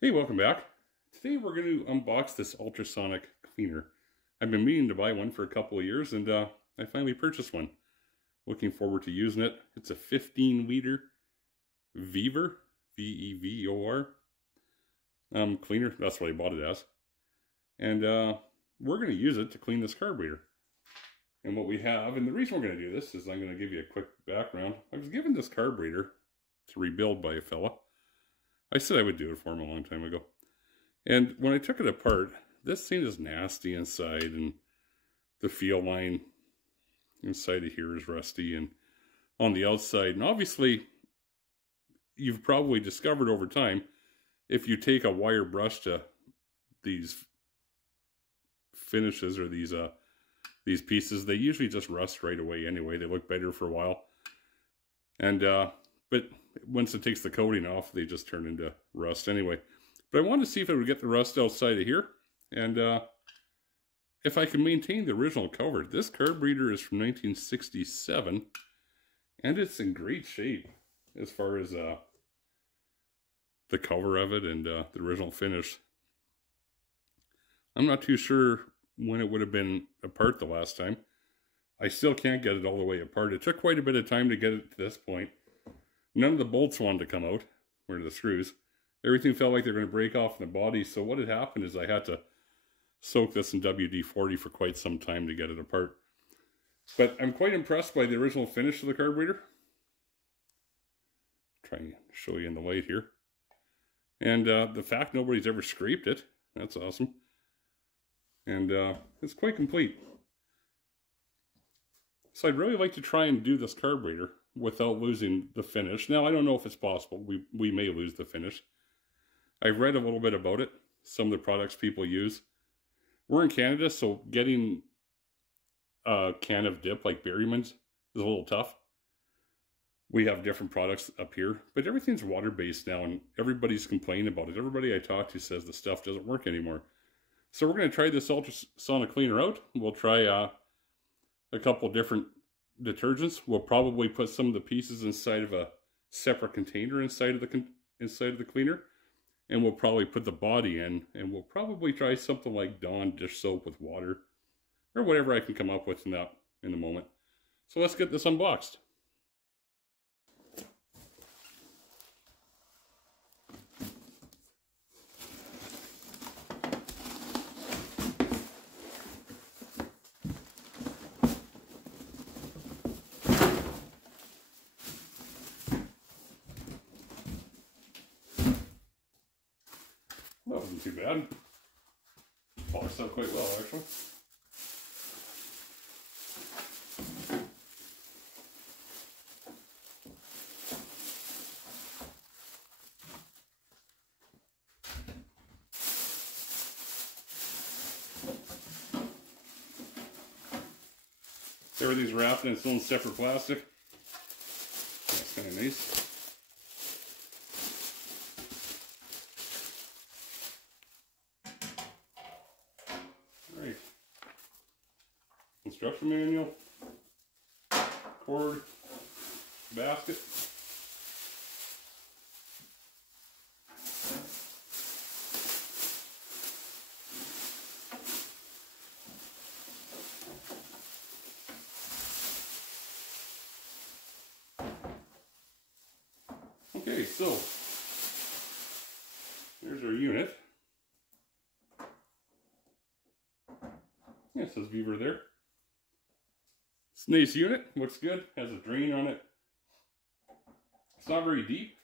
Hey, welcome back. Today we're going to unbox this ultrasonic cleaner. I've been meaning to buy one for a couple of years and I finally purchased one. Looking forward to using it. It's a 15-liter Vevor, V-E-V-O-R, cleaner. That's what I bought it as. And we're going to use it to clean this carburetor. And what we have, and the reason we're going to do this is I'm going to give you a quick background. I was given this carburetor to rebuild by a fella. I said I would do it for him a long time ago. And when I took it apart, this thing is nasty inside, and the fuel line inside of here is rusty and on the outside. And obviously, you've probably discovered over time, if you take a wire brush to these finishes or these pieces, they usually just rust right away anyway. They look better for a while. And but once it takes the coating off, they just turn into rust anyway. But I wanted to see if I would get the rust outside of here, and if I can maintain the original cover. This carburetor is from 1967, and it's in great shape as far as the cover of it and the original finish. I'm not too sure when it would have been apart the last time. I still can't get it all the way apart. It took quite a bit of time to get it to this point. None of the bolts wanted to come out, or the screws. Everything felt like they're going to break off in the body. So what had happened is I had to soak this in WD-40 for quite some time to get it apart. But I'm quite impressed by the original finish of the carburetor. Try and show you in the light here. And the fact nobody's ever scraped it, that's awesome. And it's quite complete. So I'd really like to try and do this carburetor without losing the finish. Now, I don't know if it's possible. We may lose the finish. I've read a little bit about it, some of the products people use. We're in Canada, so getting a can of dip like Berryman's is a little tough. We have different products up here, but everything's water-based now, and everybody's complaining about it. Everybody I talk to says the stuff doesn't work anymore. So we're going to try this ultrasonic cleaner out. We'll try a couple different detergents. We'll probably put some of the pieces inside of a separate container inside of the cleaner, and we'll probably put the body in, and we'll probably try something like Dawn dish soap with water, or whatever I can come up with in the moment. So let's get this unboxed. That wasn't too bad. Polished out quite well, actually. Everything's wrapped in its own separate plastic. That's kind of nice. Alright. Instruction manual, cord, basket. Okay, so here's our unit. Yeah, it says Vevor there. It's a nice unit, looks good, has a drain on it. It's not very deep.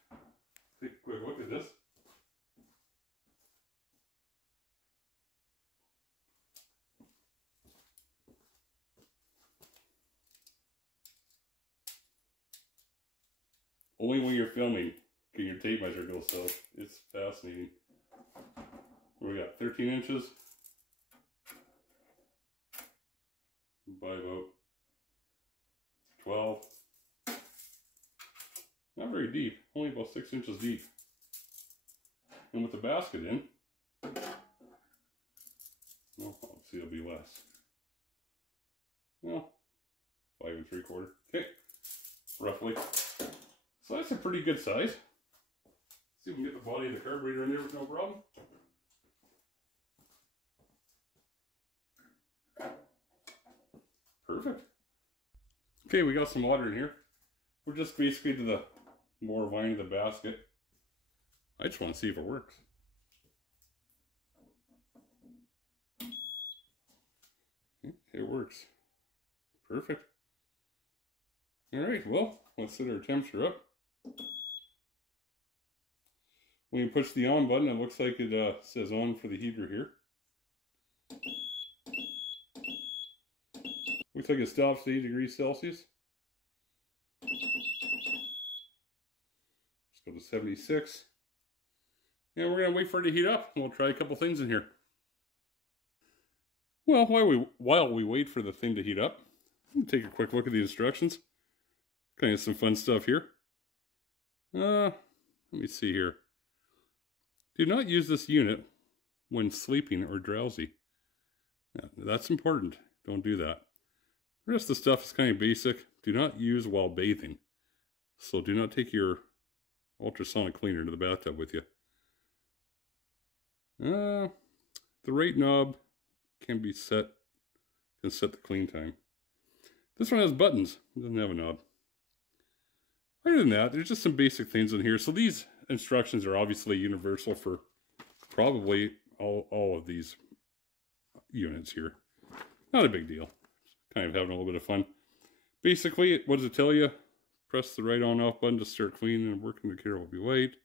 Take a quick look at this. Only when you're filming can your tape measure go so. It's fascinating. We got 13 inches by about 12. Not very deep, only about 6 inches deep. And with the basket in, well, let's see, it'll be less. Well, 5 3/4. Okay, roughly. So that's a pretty good size. See if we can get the body of the carburetor in there with no problem. Perfect. Okay, we got some water in here. We're just basically to the lower line of the basket. I just want to see if it works. It works. Perfect. Alright, well, let's set our temperature up. When you push the on button, it looks like it says on for the heater here. Looks like it stops at 8 degrees Celsius. Let's go to 76. And we're going to wait for it to heat up. We'll try a couple things in here. Well, while we wait for the thing to heat up, I'm going to take a quick look at the instructions. Kind of some fun stuff here. Let me see here. Do not use this unit when sleeping or drowsy. Yeah, that's important. Don't do that. The rest of the stuff is kind of basic. Do not use while bathing. So do not take your ultrasonic cleaner to the bathtub with you. The rate knob can set the clean time. This one has buttons. It doesn't have a knob. Other than that, there's just some basic things in here. So these instructions are obviously universal for probably all of these units here. Not a big deal. Kind of having a little bit of fun. Basically, what does it tell you? Press the right on off button to start cleaning and working. The carrier will be white.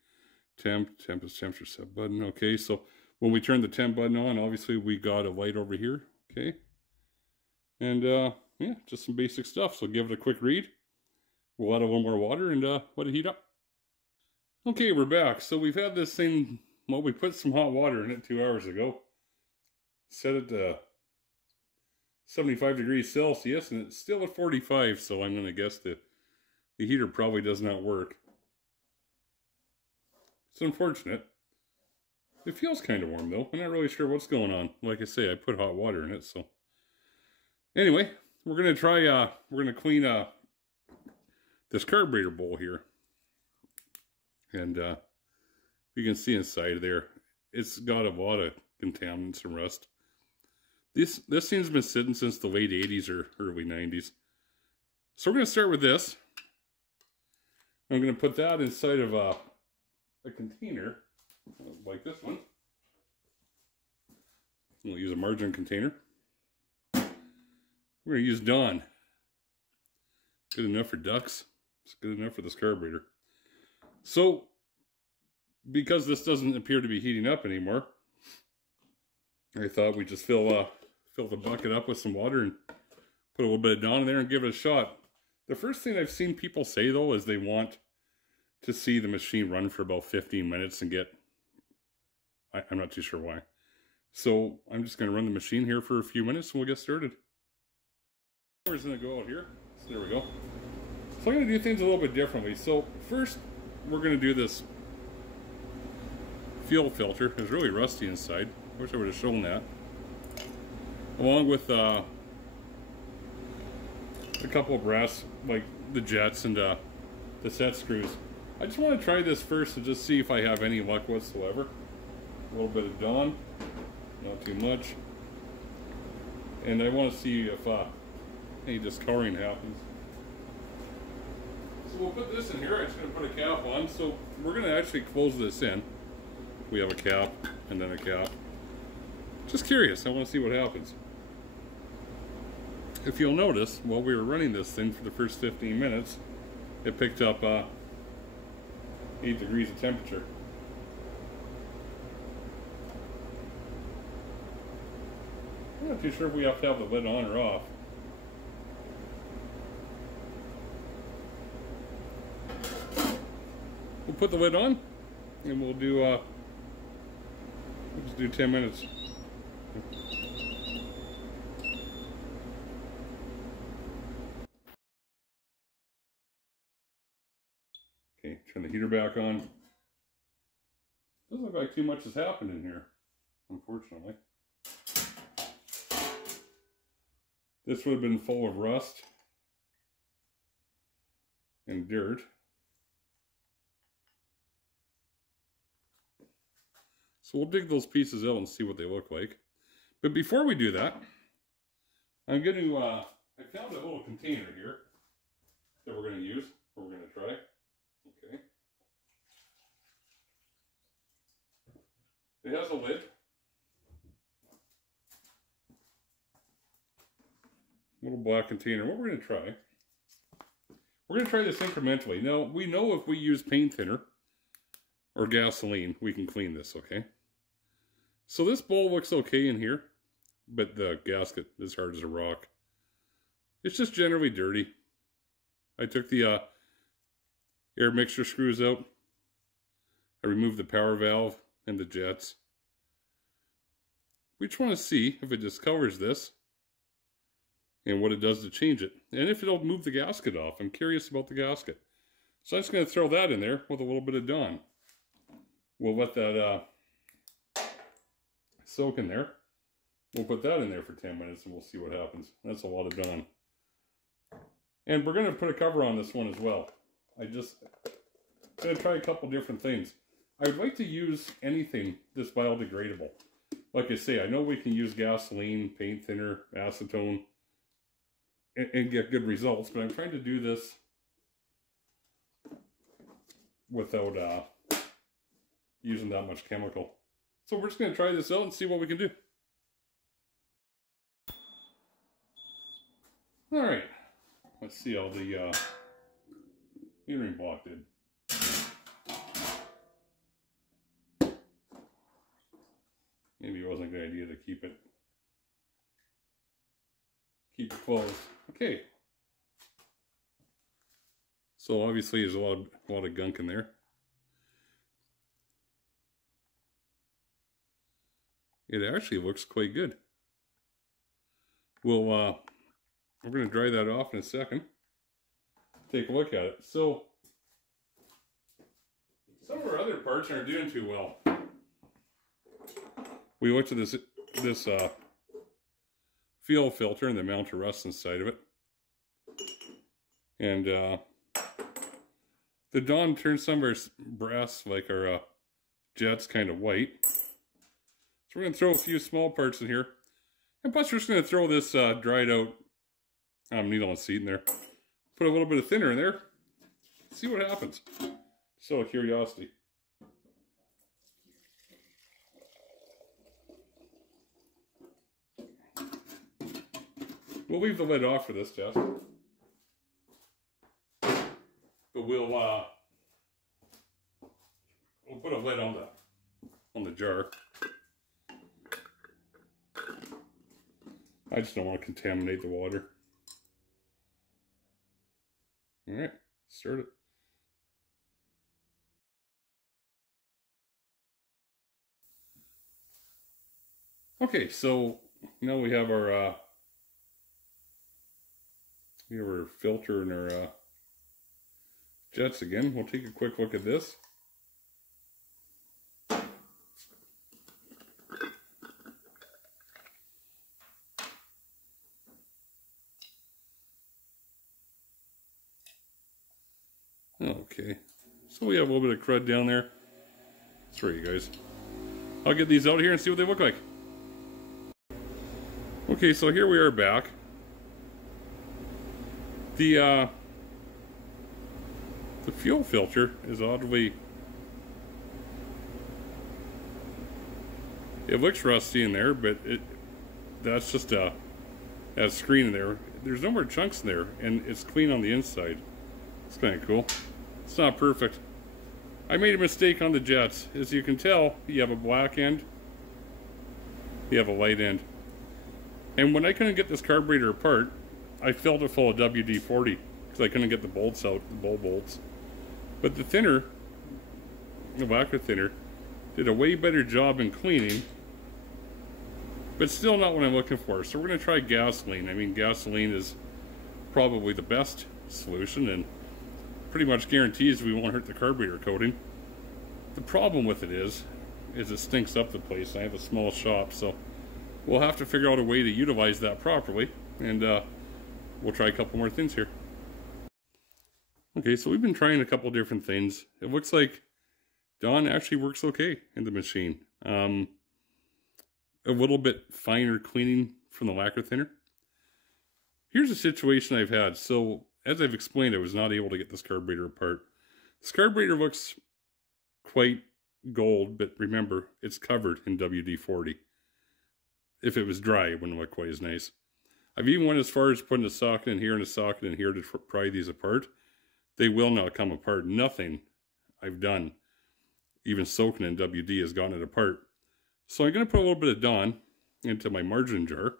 Temp is temperature set button. Okay, so when we turn the temp button on, obviously we got a light over here. Okay. And yeah, just some basic stuff. So give it a quick read. We'll add a little more water and let it heat up. Okay, we're back. So we've had this thing, well, we put some hot water in it 2 hours ago. Set it to 75 degrees Celsius, and it's still at 45, so I'm going to guess that the heater probably does not work. It's unfortunate. It feels kind of warm, though. I'm not really sure what's going on. Like I say, I put hot water in it, so. Anyway, we're going to try, we're going to clean this carburetor bowl here. And you can see inside of there, it's got a lot of contaminants and rust. This thing's been sitting since the late 80s or early 90s. So we're going to start with this. I'm going to put that inside of a container, like this one. We'll use a margarine container. We're going to use Dawn. Good enough for ducks. It's good enough for this carburetor. So, because this doesn't appear to be heating up anymore, I thought we'd just fill the bucket up with some water and put a little bit of Dawn in there and give it a shot. The first thing I've seen people say, though, is they want to see the machine run for about 15 minutes and get... I'm not too sure why. So, I'm just going to run the machine here for a few minutes and we'll get started. Power's going to go out here. So there we go. So I'm going to do things a little bit differently. So, first, we're going to do this fuel filter. It's really rusty inside. I wish I would have shown that. Along with a couple of brass, like the jets and the set screws. I just want to try this first to just see if I have any luck whatsoever. A little bit of Dawn, not too much. And I want to see if any discoloring happens. So we'll put this in here. I'm just going to put a cap on. So we're going to actually close this in. We have a cap and then a cap. Just curious. I want to see what happens. If you'll notice, while we were running this thing for the first 15 minutes, it picked up 8 degrees of temperature. I'm not too sure if we have to have the lid on or off. We'll put the lid on, and we'll do, we'll just do 10 minutes. Okay, turn the heater back on. Doesn't look like too much has happened in here, unfortunately. This would have been full of rust and dirt. So we'll dig those pieces out and see what they look like. But before we do that, I'm going to, I found a little container here that we're going to use, or we're going to try. Okay. It has a lid. Little black container. What we're going to try, we're going to try this incrementally. Now, we know if we use paint thinner or gasoline, we can clean this, okay? So this bowl looks okay in here, but the gasket is hard as a rock. It's just generally dirty. I took the air mixture screws out. I removed the power valve and the jets. We just want to see if it discovers this and what it does to change it. And if it'll move the gasket off. I'm curious about the gasket. So I'm just going to throw that in there with a little bit of Dawn. We'll let that soak in there. We'll put that in there for 10 minutes and we'll see what happens. That's a lot of Dawn. And we're going to put a cover on this one as well. I'm going to try a couple different things. I would like to use anything that's biodegradable. Like I say, I know we can use gasoline, paint thinner, acetone, and get good results, but I'm trying to do this without using that much chemical. So we're just going to try this out and see what we can do. Alright, let's see how the metering block did. Maybe it wasn't a good idea to keep it closed. Okay. So obviously there's a lot of gunk in there. It actually looks quite good. We're going to dry that off in a second. Take a look at it. So some of our other parts aren't doing too well. We looked at this fuel filter and the amount of rust inside of it. And the Dawn turned some of our brass, like our jets, kind of white. So we're going to throw a few small parts in here. And plus we're just going to throw this dried out needle and seat in there. Put a little bit of thinner in there. See what happens. So, curiosity. We'll leave the lid off for this test. But we'll put a lid on the jar. I just don't want to contaminate the water. Alright, start it. Okay, so now we have our filter and our jets again. We'll take a quick look at this. Okay, so we have a little bit of crud down there. Sorry, you guys. I'll get these out here and see what they look like. Okay, so here we are back. The fuel filter is oddly... It looks rusty in there, but that's just that screen in there. There's no more chunks in there, and it's clean on the inside. It's kind of cool. It's not perfect. I made a mistake on the jets. As you can tell, you have a black end, you have a light end. And when I couldn't get this carburetor apart, I filled it full of WD-40 because I couldn't get the bolts out, the ball bolts. But the thinner, the Lacquer Thinner, did a way better job in cleaning, but still not what I'm looking for. So we're going to try gasoline. I mean, gasoline is probably the best solution and pretty much guarantees we won't hurt the carburetor coating. The problem with it is it stinks up the place. I have a small shop, so we'll have to figure out a way to utilize that properly, and we'll try a couple more things here. Okay, so we've been trying a couple different things. It looks like Dawn actually works okay in the machine, A little bit finer cleaning from the lacquer thinner. Here's a situation I've had. So, as I've explained, I was not able to get this carburetor apart. This carburetor looks quite gold, but remember, it's covered in WD-40. If it was dry, it wouldn't look quite as nice. I've even went as far as putting a socket in here and a socket in here to pry these apart. They will not come apart. Nothing I've done, even soaking in WD, has gotten it apart. So I'm going to put a little bit of Dawn into my margarine jar.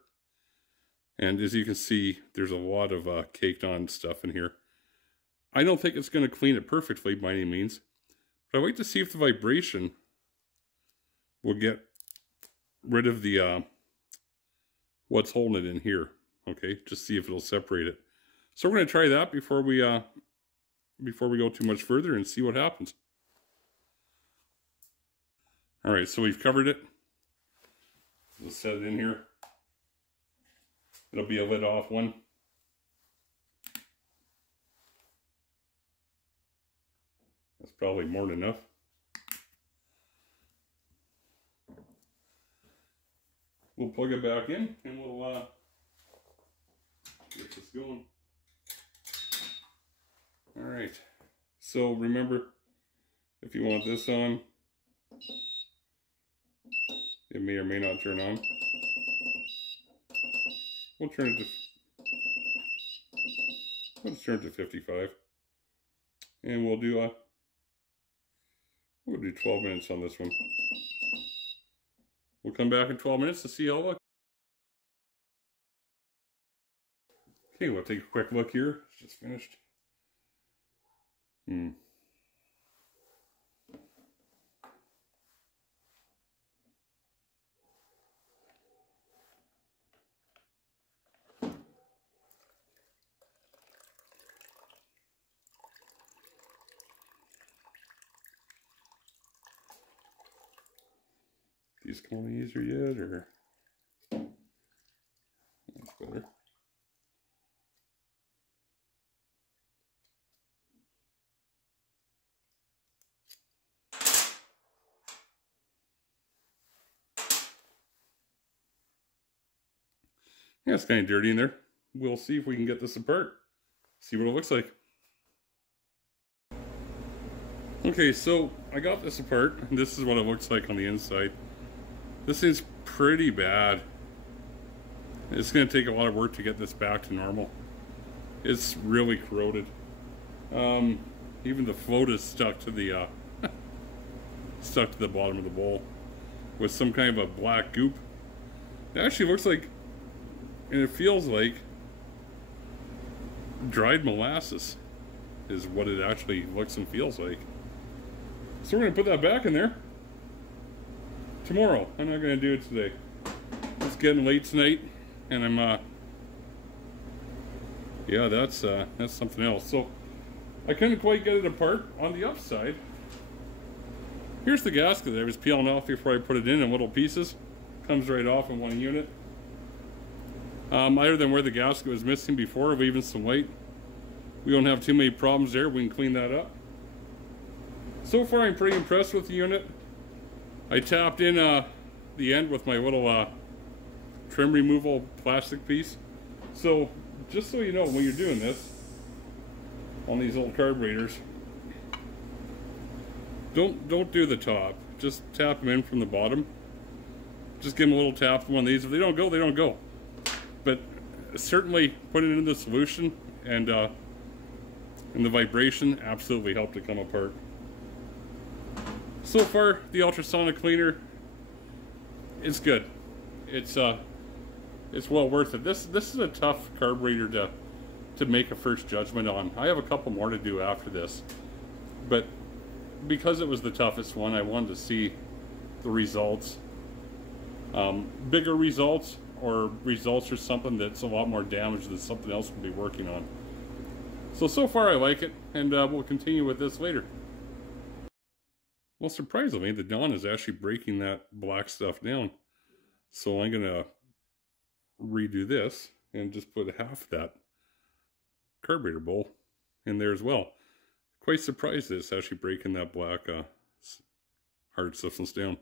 And as you can see, there's a lot of caked on stuff in here. I don't think it's going to clean it perfectly by any means. But I'd like to see if the vibration will get rid of the what's holding it in here. Okay, just see if it'll separate it. So we're going to try that before we go too much further and see what happens. All right, so we've covered it. We'll set it in here. It'll be a lid off one. That's probably more than enough. We'll plug it back in and we'll get this going. All right. So remember, if you want this on, it may or may not turn on. We'll turn it to, let's turn it to 55. And we'll do 12 minutes on this one. We'll come back in 12 minutes to see how it looks. Okay, we'll take a quick look here. It's just finished. These come on easier yet, or that's better. Yeah, it's kind of dirty in there. We'll see if we can get this apart. See what it looks like. Okay, so I got this apart. This is what it looks like on the inside. This is pretty bad. It's going to take a lot of work to get this back to normal. It's really corroded. Even the float is stuck to the bottom of the bowl with some kind of a black goop. It actually looks like, and it feels like, dried molasses is what it actually looks and feels like. So we're going to put that back in there tomorrow. I'm not going to do it today. It's getting late tonight, and I'm yeah, that's something else. So I couldn't quite get it apart on the upside. Here's the gasket that I was peeling off before I put it in little pieces. Comes right off in one unit. Other than where the gasket was missing before, leaving some white, we don't have too many problems there. We can clean that up. So far, I'm pretty impressed with the unit. I tapped in the end with my little trim removal plastic piece. So, just so you know, when you're doing this on these old carburetors, don't do the top. Just tap them in from the bottom. Just give them a little tap with one of these. If they don't go, they don't go. But certainly put it in the solution, and the vibration absolutely helped it come apart. So far, the ultrasonic cleaner is good. It's well worth it. This is a tough carburetor to make a first judgment on. I have a couple more to do after this, but because it was the toughest one, I wanted to see the results. Bigger results, or results or something that's a lot more damage than something else we'll be working on. So far I like it, and we'll continue with this later. Well, surprisingly, the Dawn is actually breaking that black stuff down. So I'm going to redo this and just put half that carburetor bowl in there as well. Quite surprised that it's actually breaking that black hard substance down.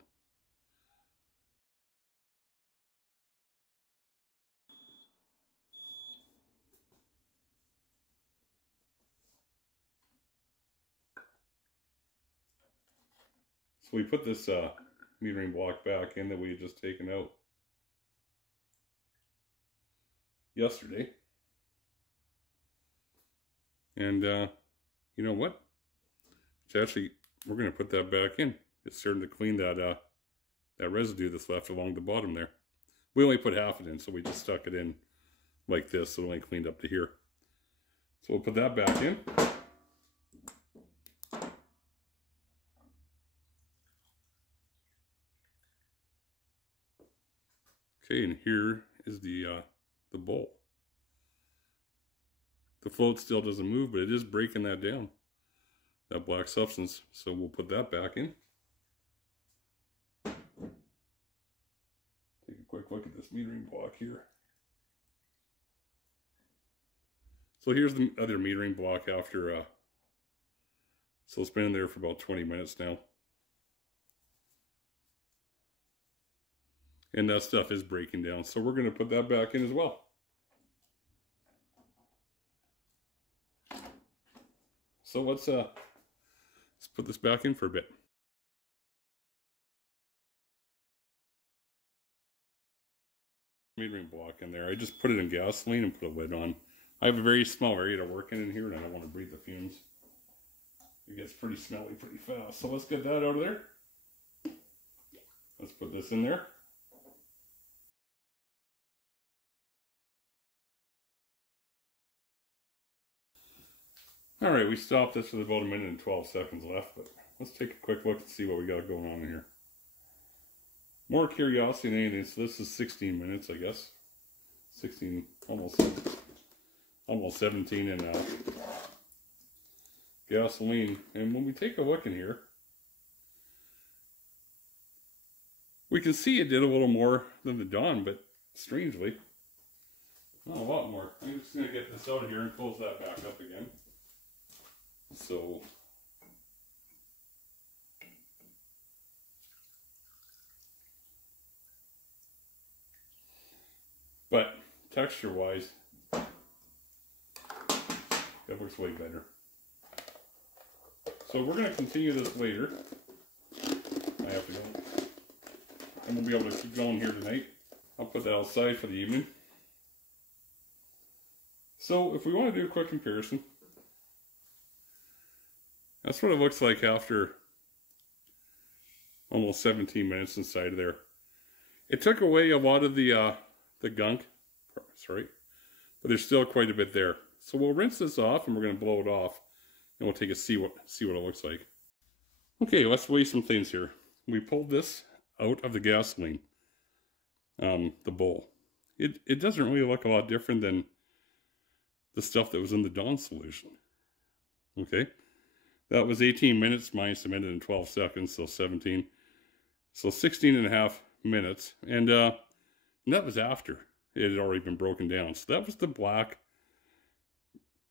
So we put this metering block back in that we had just taken out yesterday. And you know what? It's actually, we're going to put that back in. It's starting to clean that that residue that's left along the bottom there. We only put half it in, so we just stuck it in like this, so it only cleaned up to here. So we'll put that back in. Okay, and here is the bowl. The float still doesn't move, but it is breaking that down, that black substance. So we'll put that back in. Take a quick look at this metering block here. So here's the other metering block after, so it's been in there for about 20 minutes now. And that stuff is breaking down. So we're going to put that back in as well. So let's put this back in for a bit. Metering block in there. I just put it in gasoline and put a lid on. I have a very small area to work in here, and I don't want to breathe the fumes. It gets pretty smelly pretty fast. So let's get that out of there. Let's put this in there. Alright, we stopped this with about 1 minute and 12 seconds left, but let's take a quick look and see what we got going on in here. More curiosity than anything, so this is 16 minutes, I guess. 16, almost 17 in gasoline. And when we take a look in here, we can see it did a little more than the Dawn, but strangely, not a lot more. I'm just going to get this out of here and close that back up again. So, but texture-wise, that looks way better. So we're going to continue this later. I have to go. And we'll be able to keep going here tonight. I'll put that outside for the evening. So if we want to do a quick comparison, that's what it looks like after almost 17 minutes inside of there. It took away a lot of the gunk, sorry, but there's still quite a bit there. So we'll rinse this off and we're going to blow it off, and we'll take a see what it looks like. Okay, let's weigh some things here. We pulled this out of the gasoline, the bowl. It doesn't really look a lot different than the stuff that was in the Dawn solution. Okay. That was 18 minutes minus a minute and 12 seconds, so 17. So 16 and a half minutes. And that was after it had already been broken down. So that was the black,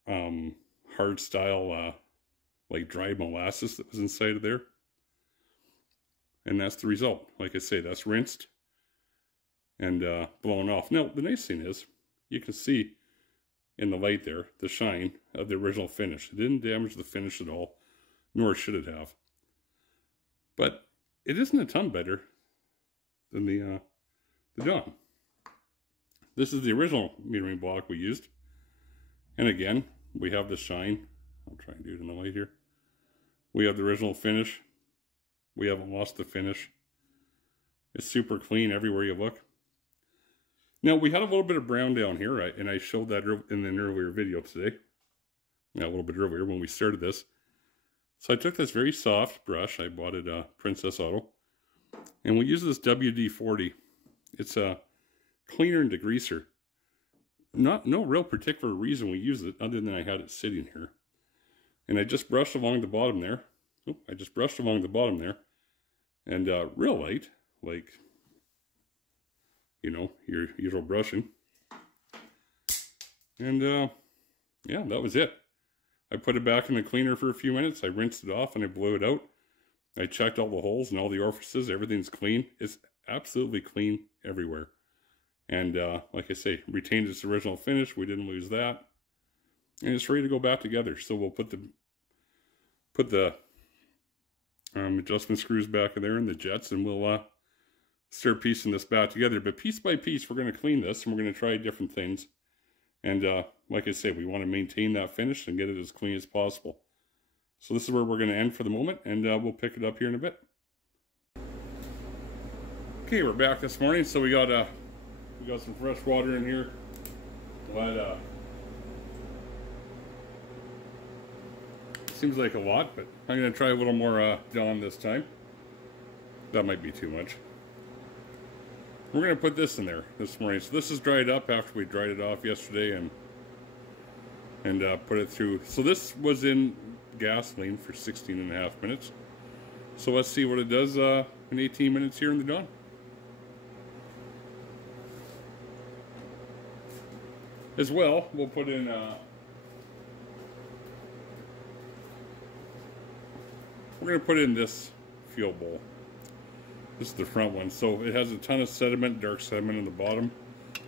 hard style, like dried molasses that was inside of there. And that's the result. Like I say, that's rinsed and blown off. Now, the nice thing is, you can see in the light there, the shine of the original finish. It didn't damage the finish at all, nor should it have. But it isn't a ton better than the Dawn. This is the original metering block we used. And again, we have the shine. I'll try and do it in the light here. We have the original finish. We haven't lost the finish. It's super clean everywhere you look. Now, we had a little bit of brown down here, right? And I showed that in an earlier video today. A little bit earlier when we started this. So I took this very soft brush. I bought it Princess Auto. And we use this WD-40. It's a cleaner and degreaser. No real particular reason we use it other than I had it sitting here. And I just brushed along the bottom there. Oh, I just brushed along the bottom there. And real light, like, you know, your usual brushing. And yeah, that was it. I put it back in the cleaner for a few minutes. I rinsed it off and I blew it out. I checked all the holes and all the orifices. Everything's clean. It's absolutely clean everywhere. And like I say, retained its original finish. We didn't lose that. And it's ready to go back together. So we'll put the adjustment screws back in there and the jets, and we'll start piecing this back together. But piece by piece, we're going to clean this, and we're going to try different things. And like I said, we want to maintain that finish and get it as clean as possible. So this is where we're going to end for the moment, and we'll pick it up here in a bit. Okay, we're back this morning. So we got some fresh water in here. But seems like a lot, but I'm going to try a little more Dawn this time. That might be too much. We're going to put this in there this morning. So this is dried up after we dried it off yesterday and put it through. So this was in gasoline for 16.5 minutes. So let's see what it does in 18 minutes here in the Dawn. As well, we'll put in we're going to put in this fuel bowl. This is the front one. So it has a ton of sediment, dark sediment in the bottom,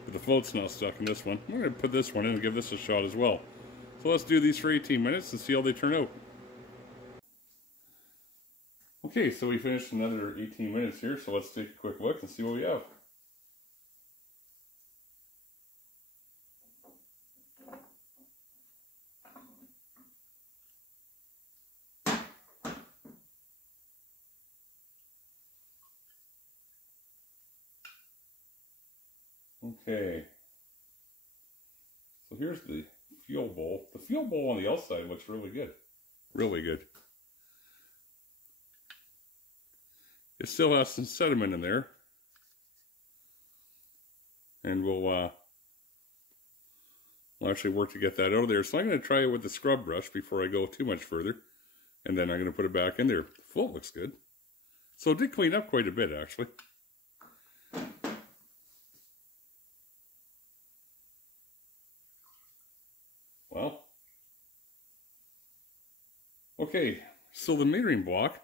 but the float's not stuck in this one. We're going to put this one in and give this a shot as well. So let's do these for 18 minutes and see how they turn out. Okay, so we finished another 18 minutes here, so let's take a quick look and see what we have. Okay, so here's the fuel bowl. The fuel bowl on the outside looks really good. Really good. It still has some sediment in there. And we'll actually work to get that out of there. So I'm going to try it with the scrub brush before I go too much further. And then I'm going to put it back in there. The float looks good. So it did clean up quite a bit, actually. Well, okay, so the metering block,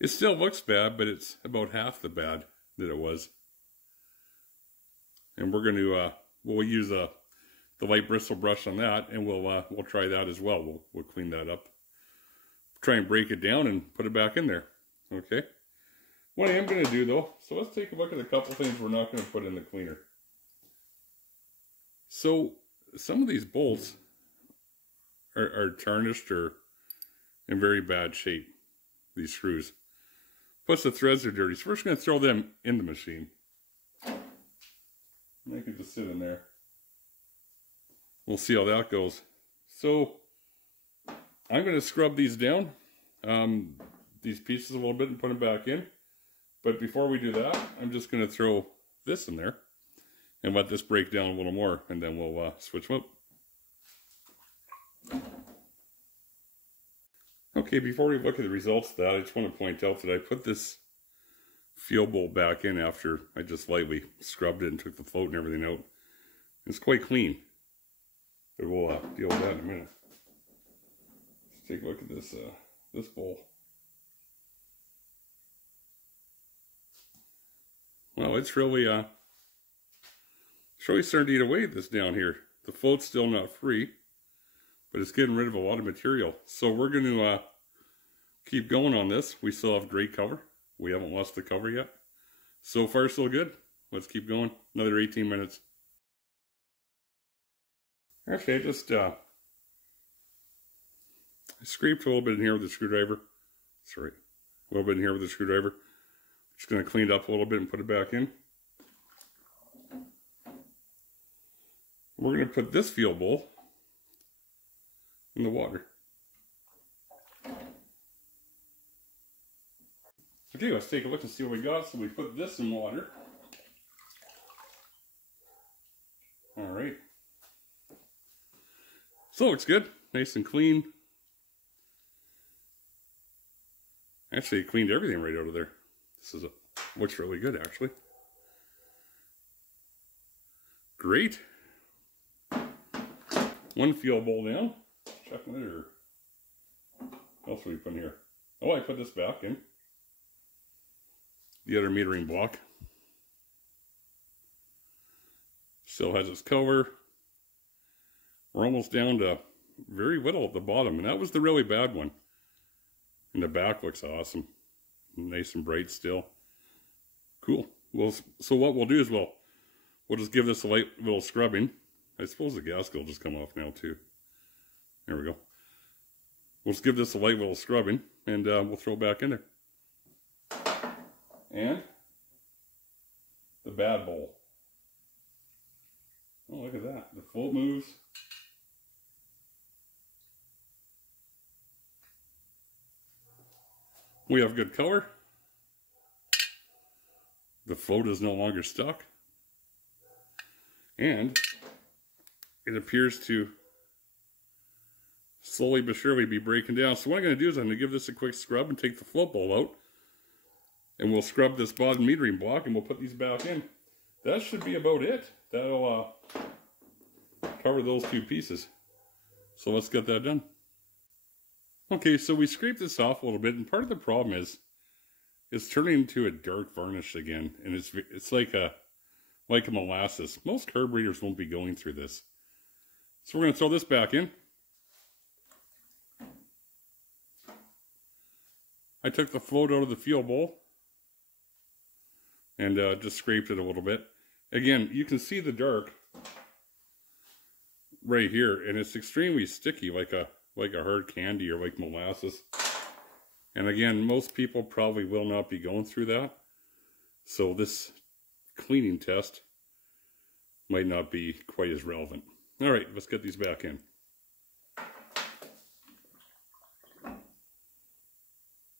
it still looks bad, but it's about half the bad that it was. And we're going to, we'll use the light bristle brush on that, and we'll try that as well. We'll clean that up. Try and break it down and put it back in there. Okay. What I am going to do though, so let's take a look at a couple things we're not going to put in the cleaner. So some of these bolts are tarnished or in very bad shape, these screws. Plus the threads are dirty. So we're just going to throw them in the machine. They can just sit in there. We'll see how that goes. So I'm going to scrub these down, these pieces a little bit, and put them back in. But before we do that, I'm just going to throw this in there and let this break down a little more, and then we'll switch them up. Okay, before we look at the results of that, I just want to point out that I put this fuel bowl back in after I just lightly scrubbed it and took the float and everything out. It's quite clean, but we'll deal with that in a minute. Let's take a look at this this bowl. Well, it's really starting to eat away at this down here. The float's still not free, but it's getting rid of a lot of material. So we're going to keep going on this. We still have great cover. We haven't lost the cover yet. So far, so good. Let's keep going. Another 18 minutes. Actually, I just I scraped a little bit in here with the screwdriver. Sorry, a little bit in here with the screwdriver. Just going to clean it up a little bit and put it back in. We're going to put this fuel bowl in the water. Okay, let's take a look and see what we got. So we put this in water. Alright. So it looks good. Nice and clean. Actually, it cleaned everything right out of there. This is looks really good, actually. Great. One fuel bowl down. Checking it, or what else are we putting here? Oh, I put this back in. The other metering block. Still has its cover. We're almost down to very little at the bottom, and that was the really bad one. And the back looks awesome. Nice and bright still. Cool. Well, so what we'll do is we'll just give this a light little scrubbing. I suppose the gasket will just come off now too. There we go. We'll just give this a light little scrubbing, and we'll throw it back in there. And the bad bowl. Oh, look at that. The float moves. We have good color. The float is no longer stuck. And it appears to slowly but surely be breaking down. So what I'm going to do is I'm going to give this a quick scrub and take the float bowl out. And we'll scrub this bottom metering block and we'll put these back in. That should be about it. That'll cover those two pieces. So let's get that done. Okay, so we scraped this off a little bit, and part of the problem is it's turning into a dark varnish again, and it's like a molasses. Most carburetors won't be going through this. So we're going to throw this back in. I took the float out of the fuel bowl and just scraped it a little bit. Again, you can see the dark right here, and it's extremely sticky, like a hard candy or like molasses. And again, most people probably will not be going through that. So this cleaning test might not be quite as relevant. All right, let's get these back in.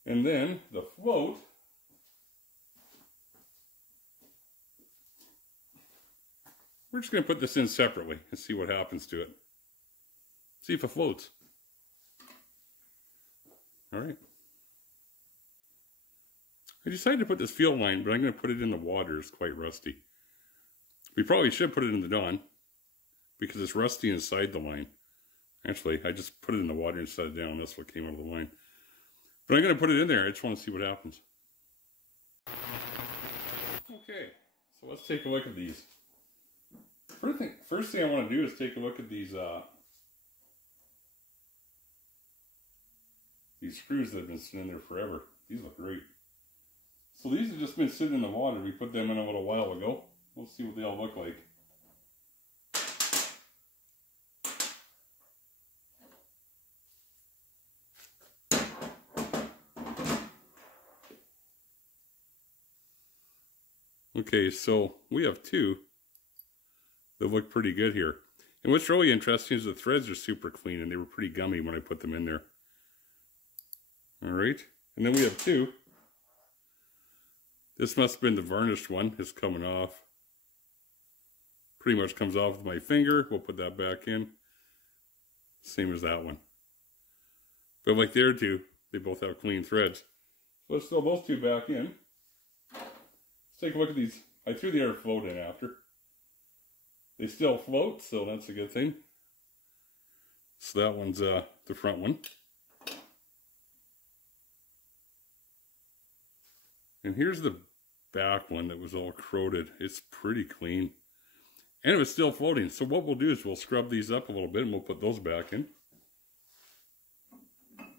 And then the float, we're just going to put this in separately and see what happens to it. See if it floats. All right. I decided to put this fuel line, but I'm going to put it in the water. It's quite rusty. We probably should put it in the Dawn because it's rusty inside the line. Actually, I just put it in the water and set it down. That's what came out of the line. But I'm going to put it in there. I just want to see what happens. Okay, so let's take a look at these. First thing I want to do is take a look at these screws that have been sitting in there forever. These look great. So these have just been sitting in the water. We put them in a little while ago. We'll see what they all look like. Okay, so we have two that look pretty good here. And what's really interesting is the threads are super clean, and they were pretty gummy when I put them in there. Alright, and then we have two. This must have been the varnished one. It's coming off. Pretty much comes off with my finger. We'll put that back in. Same as that one. But like there too, they both have clean threads. So let's throw those two back in. Let's take a look at these. I threw the air float in after. They still float, so that's a good thing. So that one's the front one. And here's the back one that was all corroded. It's pretty clean. And it was still floating. So what we'll do is we'll scrub these up a little bit and we'll put those back in. Let's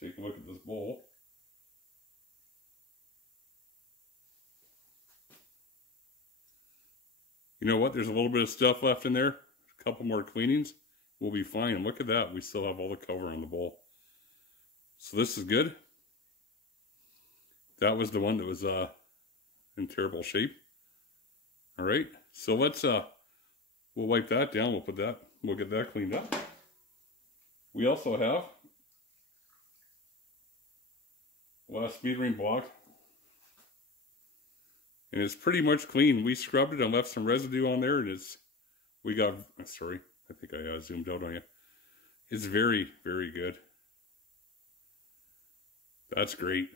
take a look at this bowl. You know what? There's a little bit of stuff left in there. A couple more cleanings. We'll be fine. And look at that. We still have all the cover on the bowl. So this is good. That was the one that was in terrible shape. All right. So let's we'll wipe that down. We'll get that cleaned up. We also have last metering block. And it's pretty much clean. We scrubbed it and left some residue on there, and sorry, I think I zoomed out on you. It's very, very good. That's great.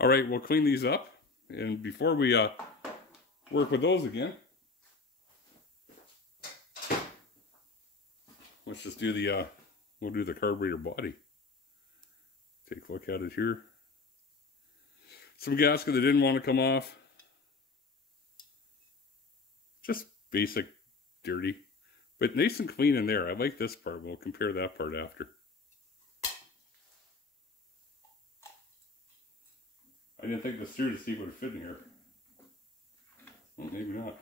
All right, we'll clean these up. And before we work with those again, let's just do we'll do the carburetor body. Take a look at it here. Some gasket that didn't want to come off. Just basic dirty, but nice and clean in there. I like this part. We'll compare that part after. I didn't think this through to see if it would fit in here. Well, maybe not.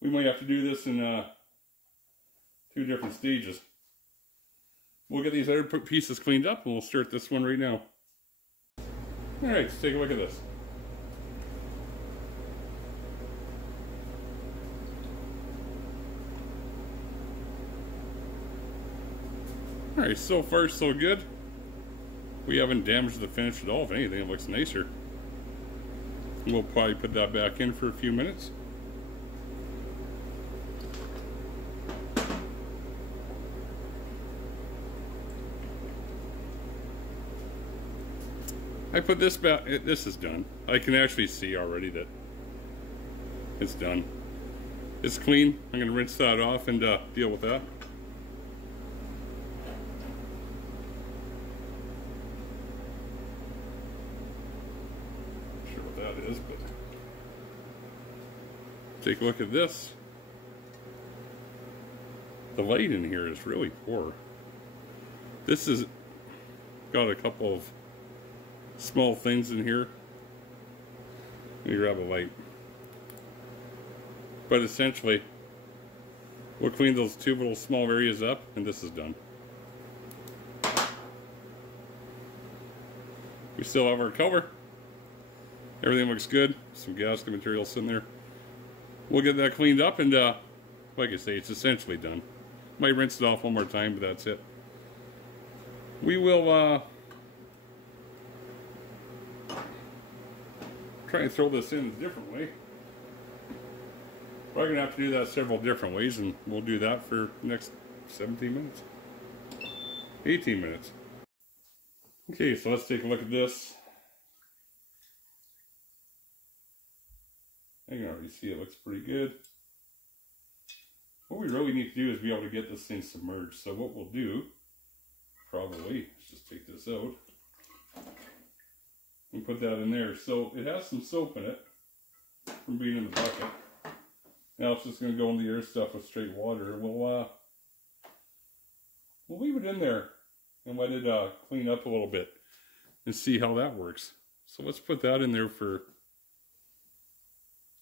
We might have to do this in 2 different stages. We'll get these other pieces cleaned up and we'll start this one right now. Alright, let's take a look at this. Alright, so far so good. We haven't damaged the finish at all. If anything, it looks nicer. We'll probably put that back in for a few minutes. I put this back. This is done. I can actually see already that it's done. It's clean. I'm going to rinse that off and deal with that. Not sure what that is, but take a look at this. The light in here is really poor. This has got a couple of small things in here. Let me grab a light. But essentially, we'll clean those 2 little small areas up, and this is done. We still have our cover. Everything looks good. Some gasket material in there. We'll get that cleaned up, and like I say, it's essentially done. Might rinse it off one more time, but that's it. We will try and throw this in a different way. We're going to have to do that several different ways, and we'll do that for the next 17 minutes. 18 minutes. Okay, so let's take a look at this. I can already see it looks pretty good. What we really need to do is be able to get this thing submerged. So what we'll do, probably, let's just take this out and put that in there. So it has some soap in it from being in the bucket. Now it's just going to go in the air stuff with straight water. We'll leave it in there and let it clean up a little bit and see how that works. So let's put that in there for,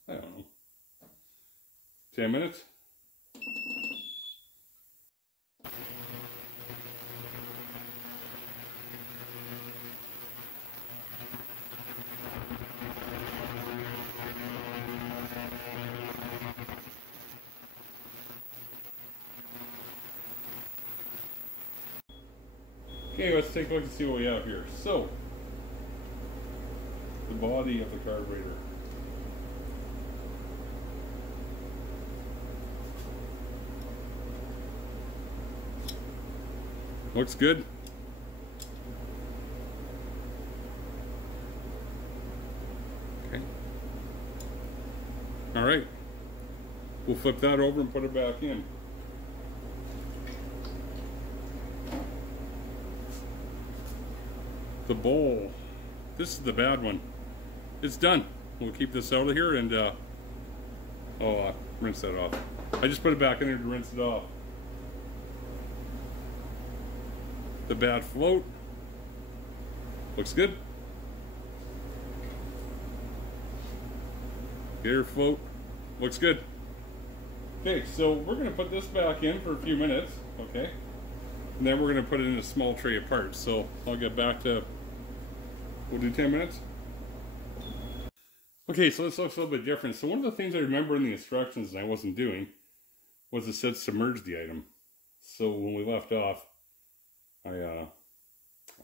I don't know, 10 minutes. Okay, let's take a look and see what we have here. So, the body of the carburetor. Looks good. Okay. All right. We'll flip that over and put it back in. The bowl. This is the bad one. It's done. We'll keep this out of here and rinse that off. I just put it back in there to rinse it off. The bad float. Looks good. Air float. Looks good. Okay, so we're going to put this back in for a few minutes. Okay. And then we're going to put it in a small tray of parts. So I'll get back to, we'll do 10 minutes. Okay, so this looks a little bit different. So one of the things I remember in the instructions and I wasn't doing was it said submerge the item. So when we left off, I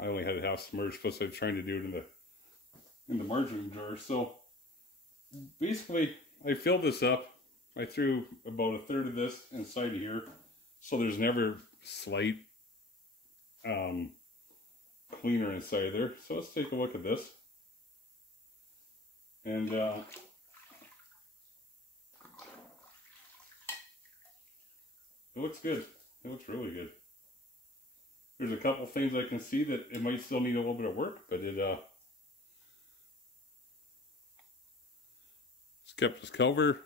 only had it half submerged, plus I was trying to do it in the margarine jar. So basically I filled this up. I threw about a third of this inside of here. So there's never slight cleaner inside there. So let's take a look at this. And it looks good. It looks really good. There's a couple things I can see that it might still need a little bit of work, but it's kept its cover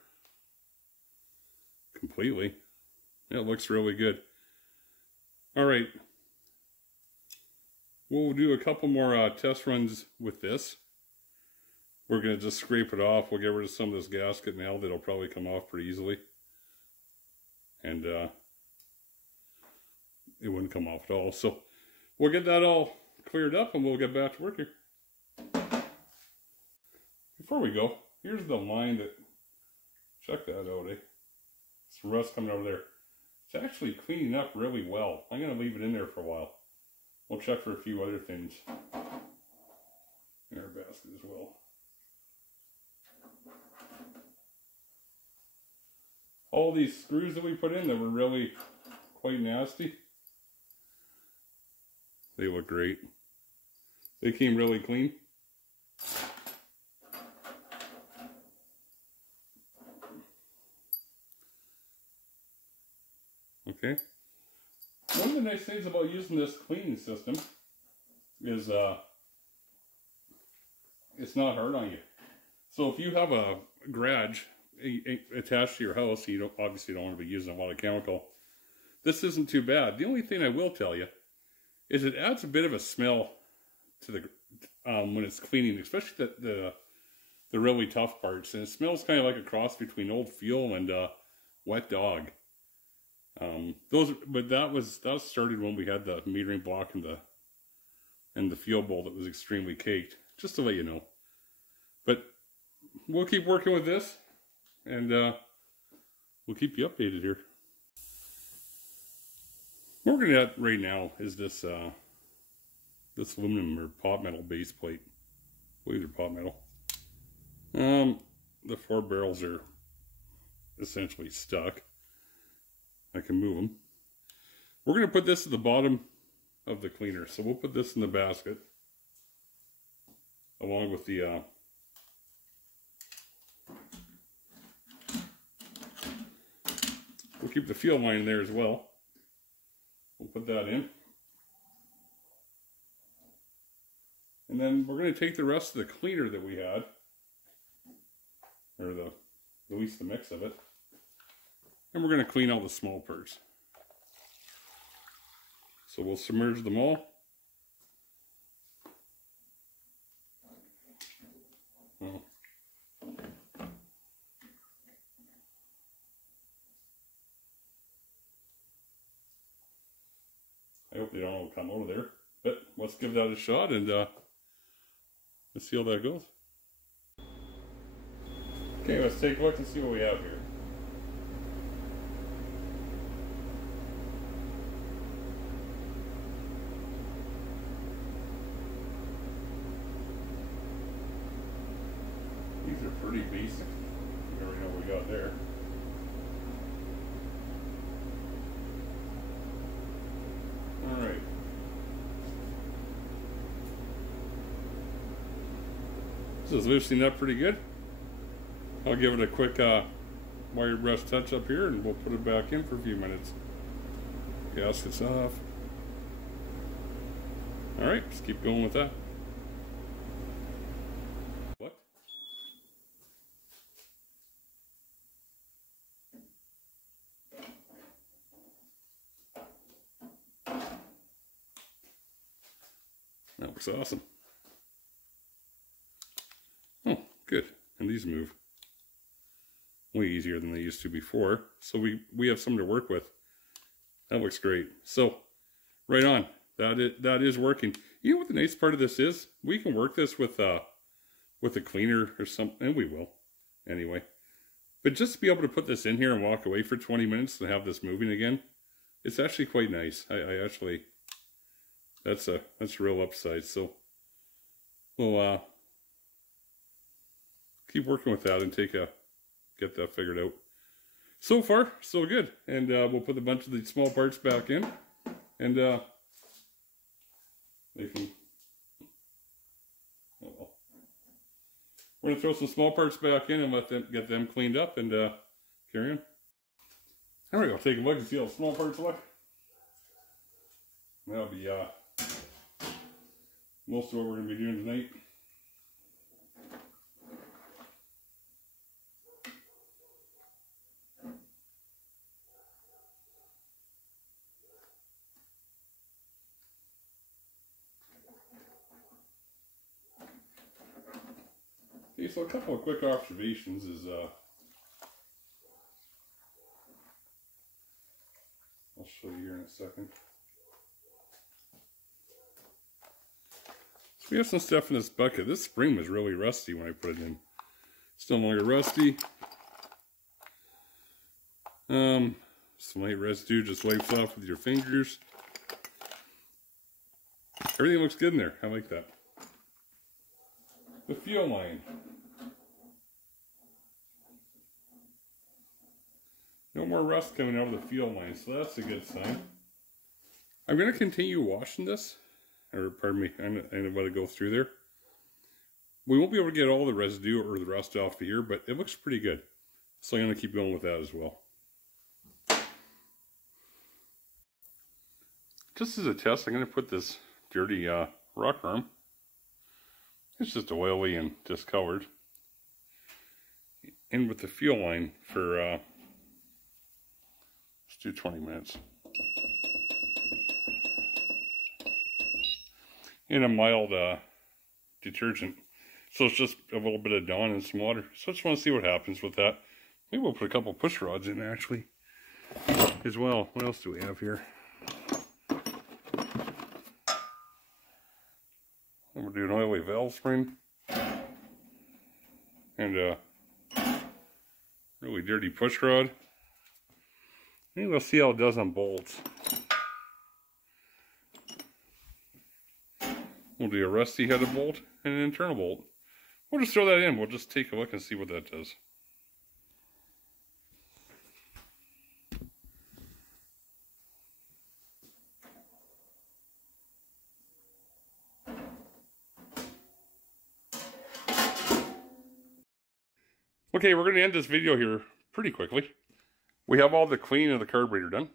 completely. It looks really good. All right. we'll do a couple more test runs with this. We're going to just scrape it off. We'll get rid of some of this gasket now. That'll probably come off pretty easily. And it wouldn't come off at all. So we'll get that all cleared up and we'll get back to work here. Before we go, here's the line that, check that out, eh? Some rust coming over there. It's actually cleaning up really well. I'm going to leave it in there for a while. We'll check for a few other things in our basket as well. All these screws that we put in that were really quite nasty, they look great. They came really clean. Okay. One of the nice things about using this cleaning system is it's not hard on you. So if you have a garage attached to your house, you obviously don't want to be using a lot of chemical. This isn't too bad. The only thing I will tell you is it adds a bit of a smell to the when it's cleaning, especially the really tough parts, and it smells kind of like a cross between old fuel and wet dog. But that started when we had the metering block and the fuel bowl that was extremely caked. Just to let you know. But we'll keep working with this, and we'll keep you updated here. What we're gonna do right now is this this aluminum or pot metal base plate. I believe they're pot metal. The 4 barrels are essentially stuck. I can move them. We're going to put this at the bottom of the cleaner. So we'll put this in the basket along with the we'll keep the fuel line in there as well. We'll put that in. And then we're going to take the rest of the cleaner that we had, or at least the mix of it, and we're going to clean all the small parts. So we'll submerge them all. Oh. I hope they don't all come out of there, but let's give that a shot and let's see how that goes. Okay, let's take a look and see what we have here. These are pretty basic. You already know what we got there. Alright. This is loosening up pretty good. I'll give it a quick wire brush touch up here and we'll put it back in for a few minutes. Gasket's off. Alright, let's keep going with that. What? That looks awesome. Oh, good. And these move way easier than they used to before. So we have something to work with. That looks great. So, right on. That is working. You know what the nice part of this is? We can work this with a cleaner or something, and we will. Anyway. But just to be able to put this in here and walk away for 20 minutes and have this moving again, it's actually quite nice. I actually, that's a real upside. So, we'll keep working with that and get that figured out. So far, so good. And we'll put a bunch of the small parts back in, and they can. Oh well. We're gonna throw some small parts back in and get them cleaned up and carry on. All right, I'll take a look and see how the small parts look. That'll be most of what we're gonna be doing tonight. Okay, so a couple of quick observations is, I'll show you here in a second. So we have some stuff in this bucket. This spring was really rusty when I put it in. It's no longer rusty. Some light residue just wipes off with your fingers. Everything looks good in there. I like that. The fuel line. No more rust coming out of the fuel line, so that's a good sign. I'm going to continue washing this, or pardon me, I'm about to go through there. We won't be able to get all the residue or the rust off of here, but it looks pretty good. So I'm going to keep going with that as well. Just as a test, I'm going to put this dirty rock arm. It's just oily and discolored. In with the fuel line for, let's do 20 minutes. In a mild detergent. So it's just a little bit of Dawn and some water. So I just want to see what happens with that. Maybe we'll put a couple push rods in actually as well. What else do we have here? We'll do an oily valve spring. And a really dirty push rod. Maybe we'll see how it does on bolts. We'll do a rusty headed bolt and an internal bolt. We'll just throw that in. We'll just take a look and see what that does. Okay, we're going to end this video here pretty quickly. We have all the clean of the carburetor done,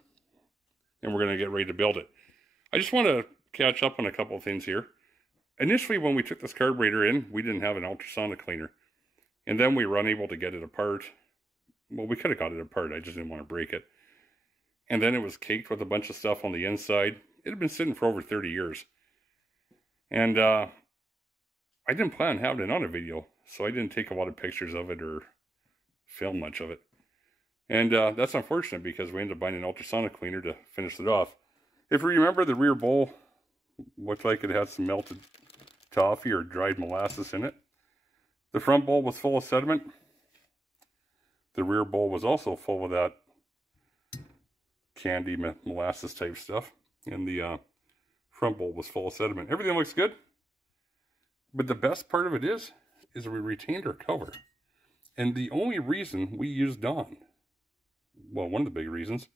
and we're going to get ready to build it. I just want to catch up on a couple of things here. Initially, when we took this carburetor in, we didn't have an ultrasonic cleaner, and then we were unable to get it apart. Well, we could have got it apart, I just didn't want to break it. And then it was caked with a bunch of stuff on the inside. It had been sitting for over 30 years. And I didn't plan on having it on a video, so I didn't take a lot of pictures of it or film much of it. And that's unfortunate because we ended up buying an ultrasonic cleaner to finish it off. If you remember, the rear bowl looked like it had some melted toffee or dried molasses in it. The front bowl was full of sediment. The rear bowl was also full of that candy molasses type stuff. And the front bowl was full of sediment. Everything looks good. But the best part of it is we retained our cover. And the only reason we used Dawn, well, one of the big reasons,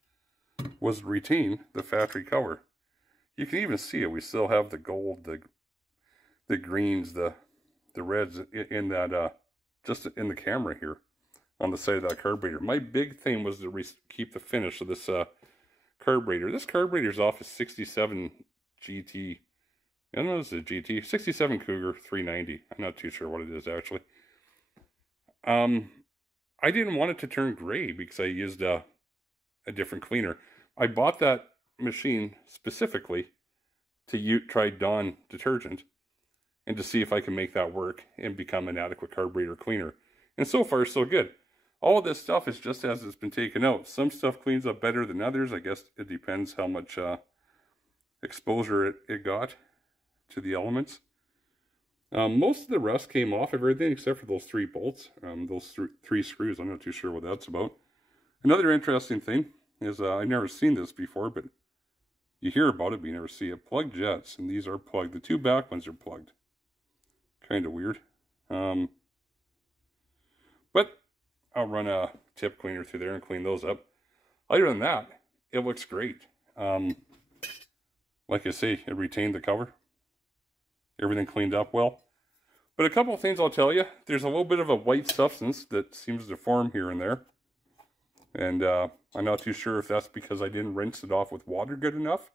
was to retain the factory cover. You can even see it. We still have the gold, the greens, the reds in that, just in the camera here on the side of that carburetor. My big thing was to keep the finish of this carburetor. This carburetor is off a 67 GT. I don't know if it's a GT. 67 Cougar 390. I'm not too sure what it is actually. I didn't want it to turn gray because I used a different cleaner. I bought that machine specifically to try Dawn detergent and to see if I can make that work and become an adequate carburetor cleaner. And so far, so good. All of this stuff is just as it's been taken out. Some stuff cleans up better than others. I guess it depends how much exposure it got to the elements. Most of the rust came off of everything except for those 3 bolts, those 3 screws. I'm not too sure what that's about. Another interesting thing is I've never seen this before, but you hear about it, but you never see it. Plugged jets, and these are plugged. The 2 back ones are plugged. Kind of weird. But I'll run a tip cleaner through there and clean those up. Other than that, it looks great. Like I say, it retained the cover. Everything cleaned up well. But a couple of things I'll tell you. There's a little bit of a white substance that seems to form here and there. And I'm not too sure if that's because I didn't rinse it off with water good enough.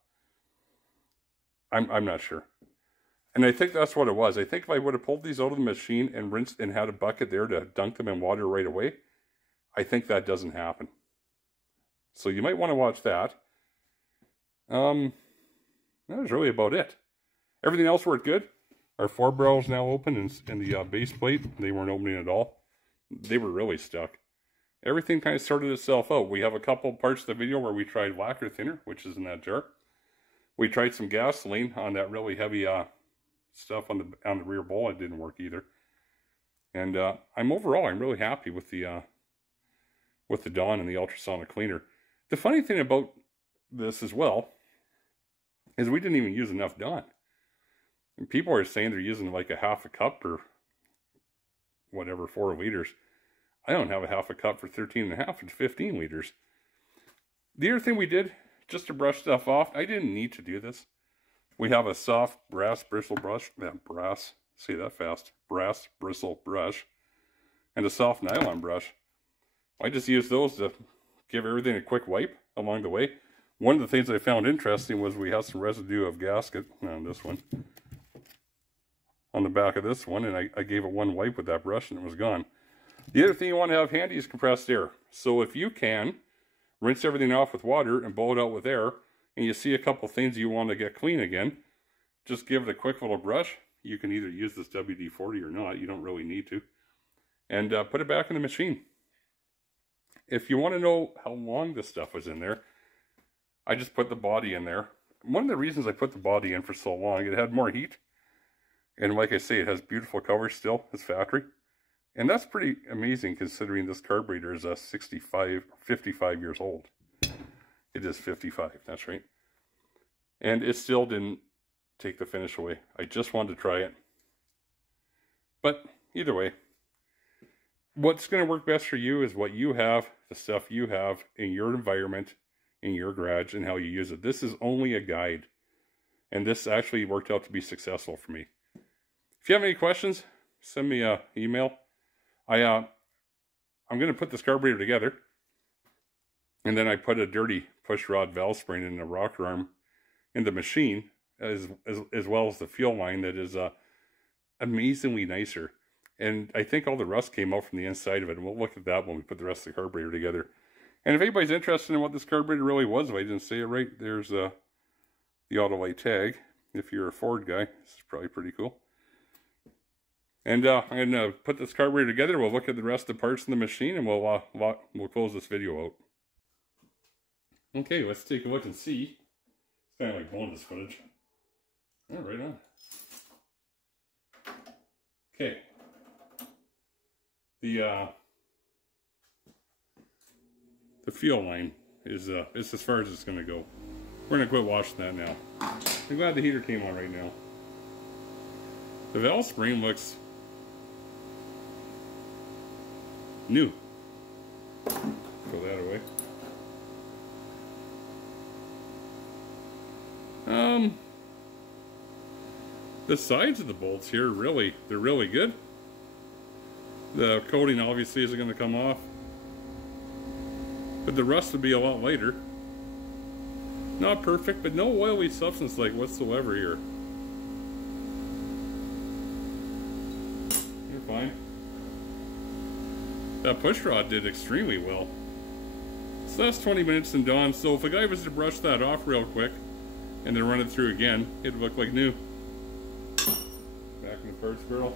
I'm not sure. And I think that's what it was. I think if I would have pulled these out of the machine and rinsed and had a bucket there to dunk them in water right away, I think that doesn't happen. So you might want to watch that. That was really about it. Everything else worked good. Our 4 barrels now open, and the base plate, they weren't opening at all. They were really stuck. Everything kind of sorted itself out. We have a couple parts of the video where we tried lacquer thinner, which is in that jar. We tried some gasoline on that really heavy stuff on the rear bowl. It didn't work either. And I'm really happy with the Dawn and the ultrasonic cleaner. The funny thing about this as well is we didn't even use enough Dawn. And people are saying they're using like a half a cup or whatever, 4 liters. I don't have a half a cup for 13.5, it's 15 liters. The other thing we did, just to brush stuff off, I didn't need to do this. We have a soft brass bristle brush, say that fast, brass bristle brush, and a soft nylon brush. I just use those to give everything a quick wipe along the way. One of the things I found interesting was we have some residue of gasket on this one, on the back of this one, and I gave it one wipe with that brush and it was gone. The other thing you want to have handy is compressed air. So if you can, rinse everything off with water and blow it out with air, and you see a couple things you want to get clean again, just give it a quick little brush. You can either use this WD-40 or not. You don't really need to. And put it back in the machine. If you want to know how long this stuff was in there, I just put the body in there. One of the reasons I put the body in for so long, it had more heat. And like I say, it has beautiful coverage still. It's factory. And that's pretty amazing considering this carburetor is 55 years old. It is 55, that's right. And it still didn't take the finish away. I just wanted to try it. But either way, what's going to work best for you is what you have, the stuff you have in your environment, in your garage, and how you use it. This is only a guide. And this actually worked out to be successful for me. If you have any questions, send me an email. I'm going to put this carburetor together. And then I put a dirty push rod valve spring in the rocker arm in the machine, as well as the fuel line that is amazingly nicer. And I think all the rust came out from the inside of it. And we'll look at that when we put the rest of the carburetor together. And if anybody's interested in what this carburetor really was, if I didn't say it right, there's the Autolite tag. If you're a Ford guy, this is probably pretty cool. And I'm going to put this carburetor together. We'll look at the rest of the parts in the machine, and we'll close this video out. Okay, let's take a look and see. It's kind of like bonus footage. Oh, right on. Okay. The fuel line is as far as it's going to go. We're going to quit washing that now. I'm glad the heater came on right now. The valve spring looks new. Throw that away. The sides of the bolts here, they're really good. The coating obviously isn't going to come off, but the rust would be a lot lighter. Not perfect, but no oily substance like whatsoever here. You're fine. That push rod did extremely well. So that's 20 minutes and done. So if a guy was to brush that off real quick and then run it through again, it'd look like new. Back in the parts barrel.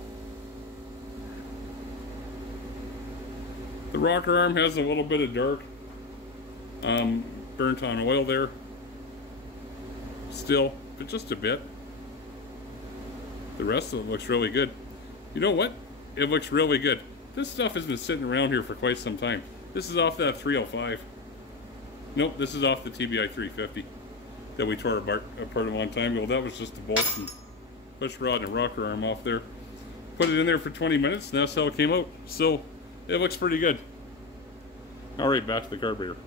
The rocker arm has a little bit of dark burnt on oil there. Still, but just a bit. The rest of it looks really good. You know what? It looks really good. This stuff has been sitting around here for quite some time. This is off that 305. Nope, this is off the TBI 350 that we tore apart a long time ago. That was just the bolts and push rod and rocker arm off there. Put it in there for 20 minutes and that's how it came out. So it looks pretty good. Alright, back to the carburetor.